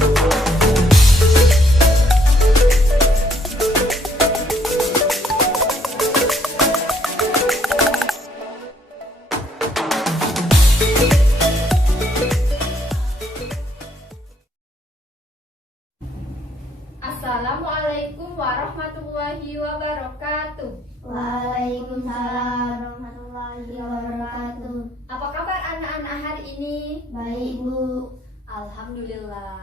Assalamualaikum warahmatullahi wabarakatuh. Waalaikumsalam warahmatullahi wabarakatuh. Apa kabar anak-anak hari ini? Baik, Bu. Alhamdulillah.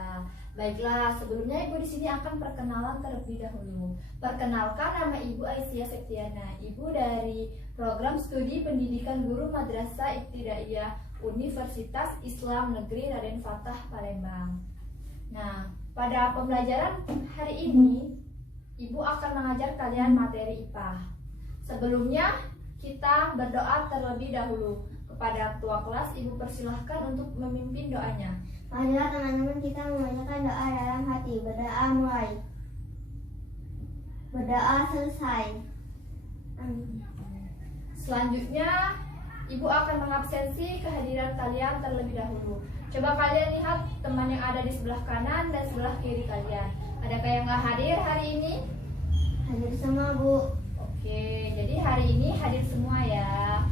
Baiklah, sebelumnya Ibu di sini akan perkenalan terlebih dahulu. Perkenalkan, nama Ibu Aisyah Septiana, Ibu dari Program Studi Pendidikan Guru Madrasah Ibtidaiyah Universitas Islam Negeri Raden Fatah Palembang. Nah, pada pembelajaran hari ini, Ibu akan mengajar kalian materi IPA. Sebelumnya, kita berdoa terlebih dahulu. Kepada ketua kelas, Ibu persilahkan untuk memimpin doanya. Marilah teman-teman kita membacakan doa dalam hati. Berdoa mulai. Berdoa selesai. Amin. Selanjutnya, Ibu akan mengabsensi kehadiran kalian terlebih dahulu. Coba kalian lihat teman yang ada di sebelah kanan dan sebelah kiri kalian. Adakah yang nggak hadir hari ini? Hadir semua, Bu. Oke, jadi hari ini hadir semua ya.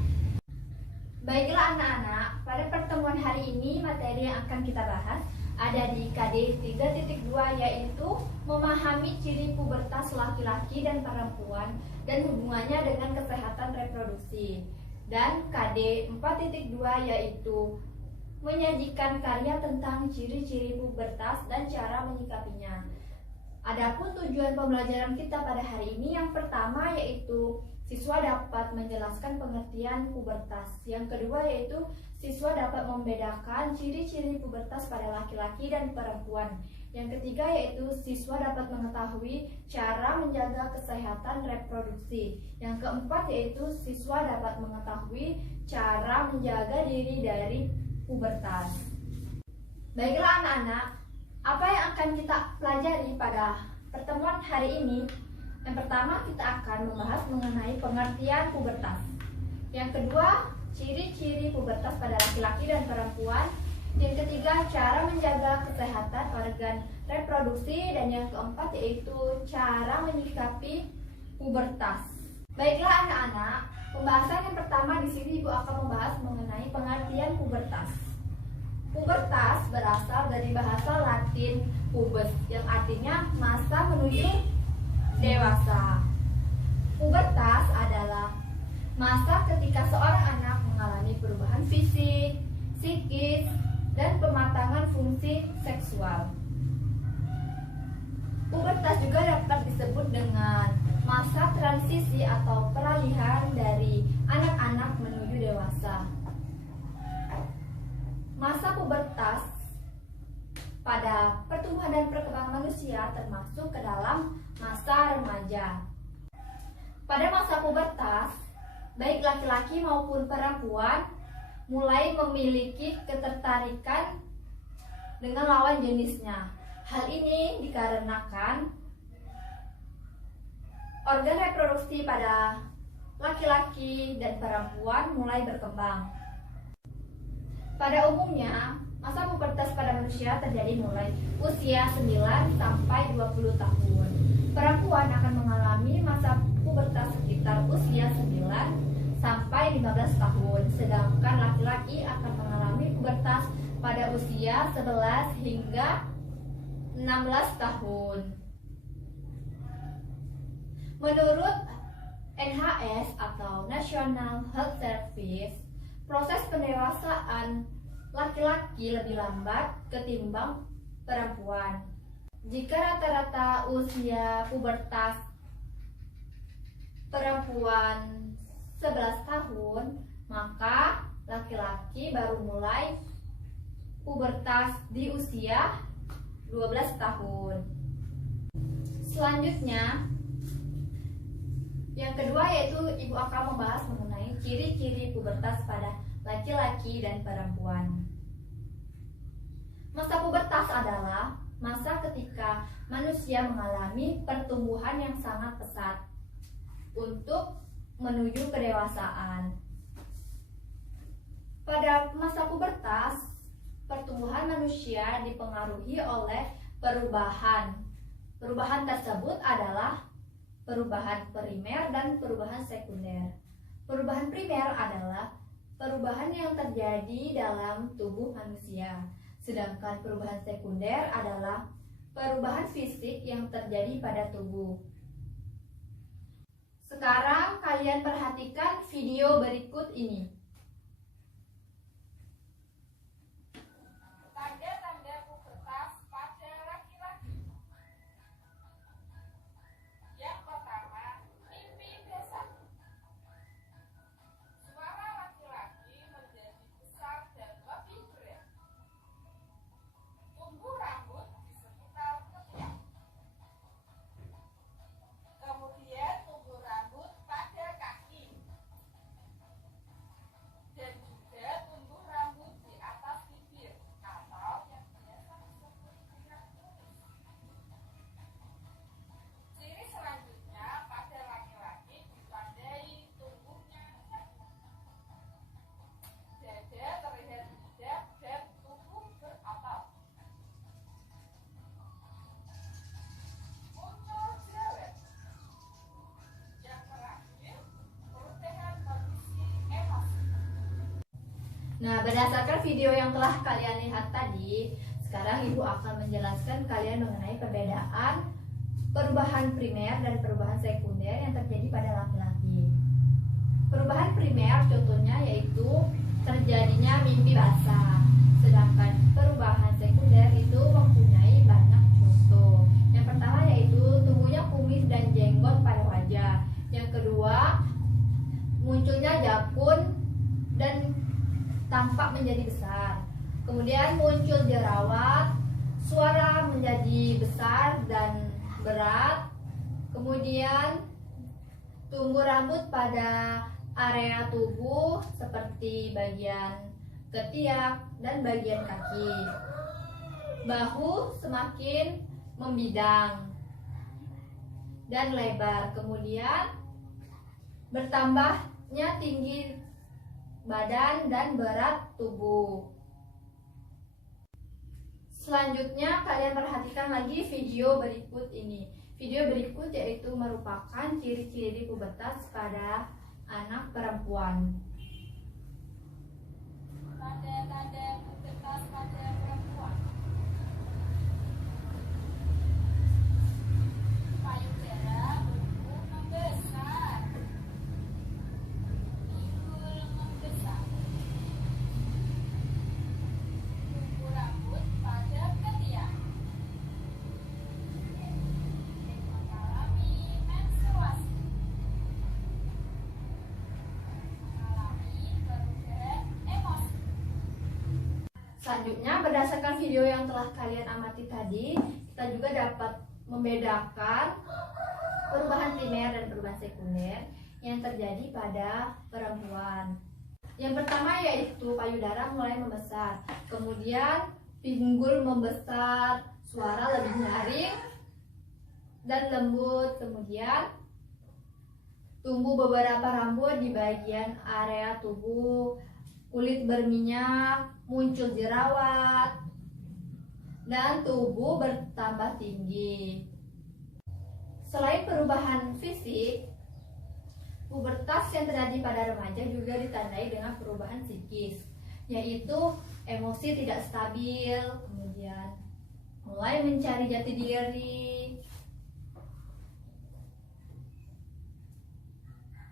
Baiklah anak-anak, pada pertemuan hari ini materi yang akan kita bahas ada di KD 3.2, yaitu memahami ciri pubertas laki-laki dan perempuan dan hubungannya dengan kesehatan reproduksi. Dan KD 4.2 yaitu menyajikan karya tentang ciri-ciri pubertas dan cara menyikapinya. Adapun tujuan pembelajaran kita pada hari ini, yang pertama yaitu siswa dapat menjelaskan pengertian pubertas. Yang kedua yaitu siswa dapat membedakan ciri-ciri pubertas pada laki-laki dan perempuan. Yang ketiga yaitu siswa dapat mengetahui cara menjaga kesehatan reproduksi. Yang keempat yaitu siswa dapat mengetahui cara menjaga diri dari pubertas. Baiklah anak-anak, apa yang akan kita pelajari pada pertemuan hari ini? Yang pertama, kita akan membahas mengenai pengertian pubertas. Yang kedua, ciri-ciri pubertas pada laki-laki dan perempuan. Yang ketiga, cara menjaga kesehatan organ reproduksi. Dan yang keempat yaitu cara menyikapi pubertas. Baiklah anak-anak, pembahasan yang pertama di sini Ibu akan membahas mengenai pengertian pubertas. Pubertas berasal dari bahasa Latin pubes, yang artinya masa menuju dewasa. Pubertas adalah masa ketika seorang anak mengalami perubahan fisik, psikis, dan pematangan fungsi seksual. Pubertas juga dapat disebut dengan masa transisi atau peralihan dari anak-anak menuju dewasa. Masa pubertas pada pertumbuhan dan perkembangan manusia termasuk ke dalam masa remaja. Pada masa pubertas, baik laki-laki maupun perempuan mulai memiliki ketertarikan dengan lawan jenisnya. Hal ini dikarenakan organ reproduksi pada laki-laki dan perempuan mulai berkembang. Pada umumnya, masa pubertas pada manusia terjadi mulai usia 9 sampai 20 tahun. Perempuan akan mengalami masa pubertas sekitar usia 9 sampai 15 tahun, sedangkan laki-laki akan mengalami pubertas pada usia 11 hingga 16 tahun. Menurut NHS atau National Health Service, proses pendewasaan laki-laki lebih lambat ketimbang perempuan. Jika rata-rata usia pubertas perempuan 11 tahun, maka laki-laki baru mulai pubertas di usia 12 tahun. Selanjutnya, yang kedua yaitu Ibu akan membahas mengenai ciri-ciri pubertas pada laki-laki dan perempuan. Masa pubertas adalah masa ketika manusia mengalami pertumbuhan yang sangat pesat untuk menuju kedewasaan. Pada masa pubertas, pertumbuhan manusia dipengaruhi oleh perubahan. Perubahan tersebut adalah perubahan primer dan perubahan sekunder. Perubahan primer adalah perubahan yang terjadi dalam tubuh manusia, sedangkan perubahan sekunder adalah perubahan fisik yang terjadi pada tubuh. Sekarang kalian perhatikan video berikut ini. Tanda-tanda pubertas pada laki-laki. Yang pertama, mimpi besar. Suara laki-laki menjadi besar dan lebih berat. Tumbuh rambut di sekitar ketiak. Kemudian tumbuh rambut pada kaki. Dan juga tumbuh rambut di atas bibir atau yang biasa disebut dengan kumis. Ciri selanjutnya pada laki-laki ditandai tumbuhnya dada. Dada terlihat budak dan tubuh berotot. Muncul jerawat. Yang terakhir, perubahan kondisi emosi. Nah, berdasarkan video yang telah kalian lihat tadi, sekarang Ibu akan menjelaskan kalian mengenai perbedaan perubahan primer dan perubahan sekunder yang terjadi pada laki-laki. Perubahan primer contohnya yaitu terjadinya mimpi basah, sedangkan perubahan sekunder itu mempunyai banyak contoh. Yang pertama yaitu tumbuhnya kumis dan jenggot pada wajah. Yang kedua, munculnya jakun dan tampak menjadi besar. Kemudian muncul jerawat, suara menjadi besar dan berat. Kemudian tumbuh rambut pada area tubuh seperti bagian ketiak dan bagian kaki. Bahu semakin membidang dan lebar. Kemudian bertambahnya tinggi badan dan berat tubuh. Selanjutnya kalian perhatikan lagi video berikut ini. Video berikut yaitu merupakan ciri-ciri pubertas pada anak perempuan. Tanda-tanda pubertas pada perempuan. Payudara tumbuh membesar. Pinggul membesar. Tumbuh rambut pada ketiak. Mengalami menstruasi. Mengalami perubahan emosi. Selanjutnya, berdasarkan video yang telah kalian amati tadi, kita juga dapat membedakan perubahan primer dan perubahan sekunder yang terjadi pada perempuan. Yang pertama yaitu payudara mulai membesar, kemudian pinggul membesar, suara lebih nyaring dan lembut, kemudian tumbuh beberapa rambut di bagian area tubuh, kulit berminyak, muncul jerawat, dan tubuh bertambah tinggi. Selain perubahan fisik, pubertas yang terjadi pada remaja juga ditandai dengan perubahan psikis, yaitu emosi tidak stabil, kemudian mulai mencari jati diri,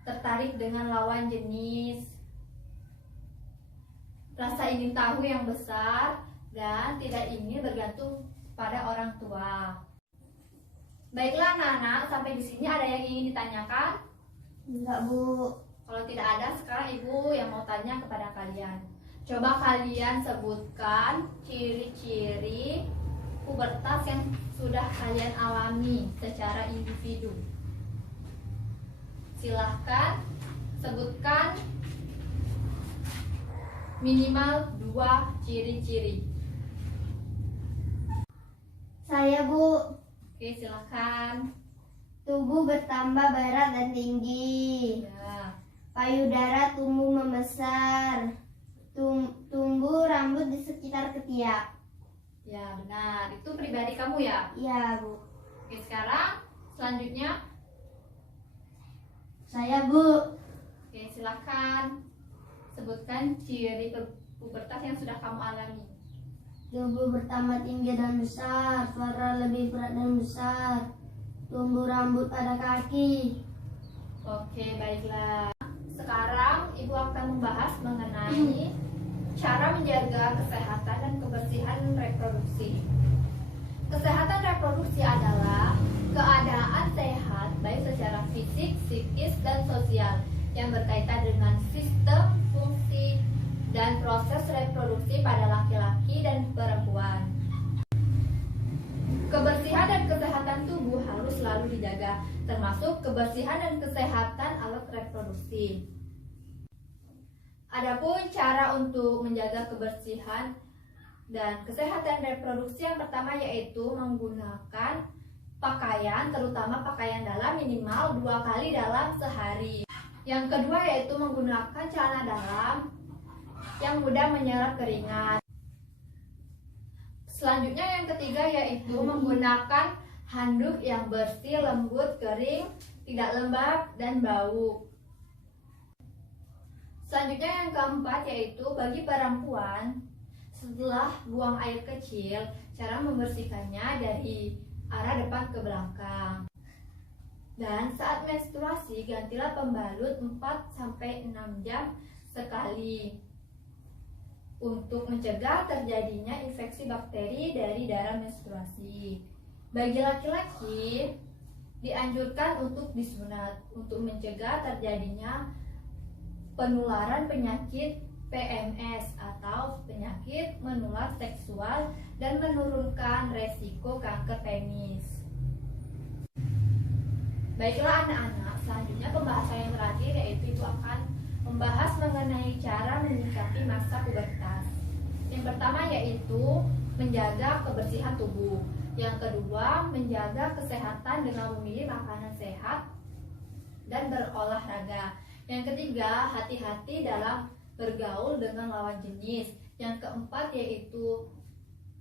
tertarik dengan lawan jenis, rasa ingin tahu yang besar, dan tidak ingin bergantung pada orang tua. Baiklah anak-anak, sampai di sini ada yang ingin ditanyakan? Enggak, Bu. Kalau tidak ada, sekarang Ibu yang mau tanya kepada kalian. Coba kalian sebutkan ciri-ciri pubertas yang sudah kalian alami secara individu. Silahkan sebutkan minimal 2 ciri-ciri. Saya, Bu. Oke, silahkan. Tubuh bertambah berat dan tinggi. Ya, Payudara tumbuh membesar. tumbuh rambut di sekitar ketiak. Ya, benar. Itu pribadi kamu ya? Iya, Bu. Oke, sekarang selanjutnya. Saya, Bu. Oke, silakan sebutkan ciri pubertas yang sudah kamu alami. Tubuh bertambah tinggi dan besar, suara lebih berat dan besar, tumbuh rambut pada kaki. Oke, baiklah. Sekarang Ibu akan membahas mengenai cara menjaga kesehatan dan kebersihan reproduksi. Kesehatan reproduksi adalah keadaan sehat baik secara fisik, psikis, dan sosial yang berkaitan dengan sistem, fungsi, dan proses reproduksi pada laki-laki dan perempuan. Kebersihan dan kesehatan tubuh harus selalu dijaga, termasuk kebersihan dan kesehatan alat reproduksi. Adapun cara untuk menjaga kebersihan dan kesehatan reproduksi yang pertama yaitu menggunakan pakaian, terutama pakaian dalam minimal 2 kali dalam sehari. Yang kedua yaitu menggunakan celana dalam yang mudah menyerap keringat. Selanjutnya yang ketiga yaitu menggunakan handuk yang bersih, lembut, kering, tidak lembab, dan bau. Selanjutnya yang keempat yaitu bagi perempuan, setelah buang air kecil, cara membersihkannya dari arah depan ke belakang. Dan saat menstruasi, gantilah pembalut 4-6 jam sekali untuk mencegah terjadinya infeksi bakteri dari darah menstruasi. Bagi laki-laki, dianjurkan untuk disunat untuk mencegah terjadinya penularan penyakit PMS atau penyakit menular seksual dan menurunkan resiko kanker penis. Baiklah anak-anak, selanjutnya pembahasan yang terakhir yaitu itu akan membahas mengenai cara menyikapi masa pubertas. Yang pertama yaitu menjaga kebersihan tubuh. Yang kedua, menjaga kesehatan dengan memilih makanan sehat dan berolahraga. Yang ketiga, hati-hati dalam bergaul dengan lawan jenis. Yang keempat yaitu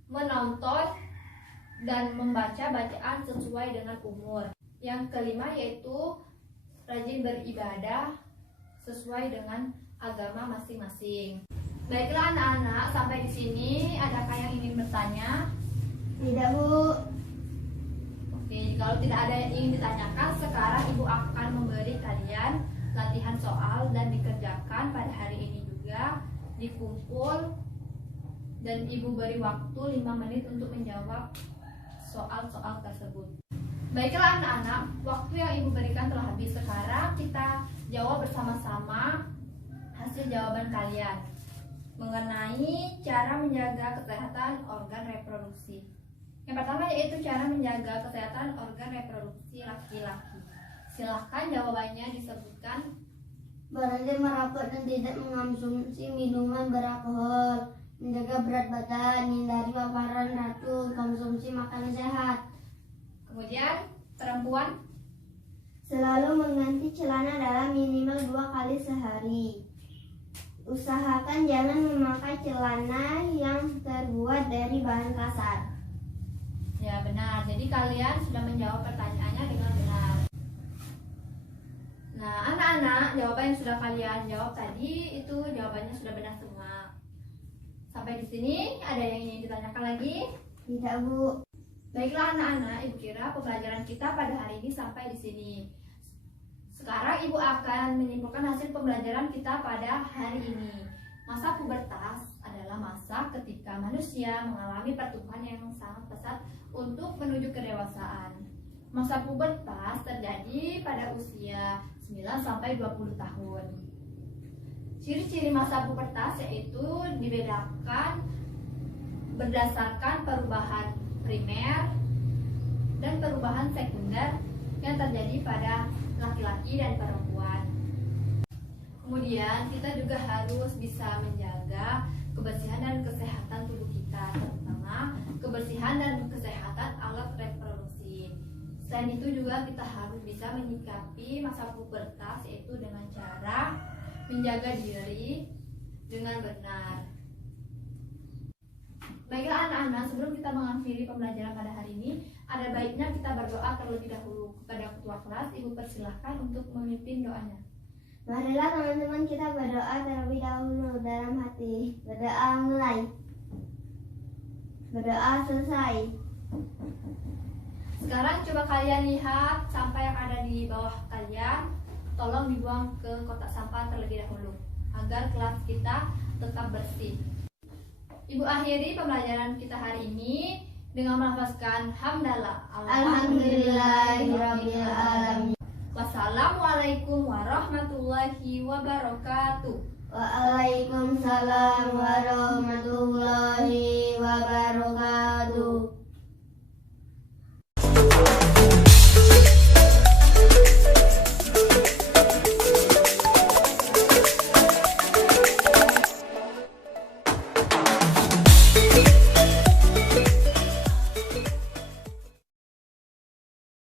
menonton dan membaca bacaan sesuai dengan umur. Yang kelima yaitu rajin beribadah sesuai dengan agama masing-masing. Baiklah anak-anak, sampai di sini adakah yang ingin bertanya? Tidak, Bu. Oke, kalau tidak ada yang ingin ditanyakan, sekarang Ibu akan memberi kalian latihan soal dan dikerjakan pada hari ini juga, dikumpul, dan Ibu beri waktu 5 menit untuk menjawab soal-soal tersebut. Baiklah anak-anak, waktu yang Ibu berikan telah habis. Sekarang kita jawab bersama-sama hasil jawaban kalian mengenai cara menjaga kesehatan organ reproduksi. Yang pertama yaitu cara menjaga kesehatan organ reproduksi laki-laki. Silahkan jawabannya disebutkan. Berhenti merokok dan tidak mengonsumsi minuman beralkohol, menjaga berat badan, hindari paparan racun, konsumsi makanan sehat. Kemudian perempuan, Selalu mengganti celana dalam minimal 2 kali sehari. Usahakan jangan memakai celana yang terbuat dari bahan kasar. ya benar. Jadi kalian sudah menjawab pertanyaannya dengan benar. Nah anak-anak, jawaban yang sudah kalian jawab tadi itu jawabannya sudah benar semua. Sampai di sini ada yang ingin ditanyakan lagi? Tidak, Bu. Baiklah anak-anak, Ibu kira pembelajaran kita pada hari ini sampai di sini. Sekarang Ibu akan menyimpulkan hasil pembelajaran kita pada hari ini. Masa pubertas adalah masa ketika manusia mengalami pertumbuhan yang sangat pesat untuk menuju kedewasaan. Masa pubertas terjadi pada usia 9-20 tahun. Ciri-ciri masa pubertas yaitu dibedakan berdasarkan perubahan primer dan perubahan sekunder yang terjadi pada laki-laki dan perempuan. Kemudian kita juga harus bisa menjaga kebersihan dan kesehatan tubuh kita, terutama kebersihan dan kesehatan alat reproduksi. Selain itu juga kita harus bisa menyikapi masa pubertas yaitu dengan cara menjaga diri dengan benar. Baiklah anak-anak, sebelum kita mengakhiri pembelajaran pada hari ini, ada baiknya kita berdoa terlebih dahulu. Kepada ketua kelas, Ibu persilahkan untuk memimpin doanya. Marilah teman-teman kita berdoa terlebih dahulu dalam hati. Berdoa mulai. Berdoa selesai. Sekarang coba kalian lihat sampah yang ada di bawah kalian. Tolong dibuang ke kotak sampah terlebih dahulu agar kelas kita tetap bersih. Ibu akhiri pembelajaran kita hari ini dengan melafazkan hamdalah. Alhamdulillahirabbil alamin. Wassalamualaikum warahmatullahi wabarakatuh. Waalaikumsalam warahmatullahi wabarakatuh.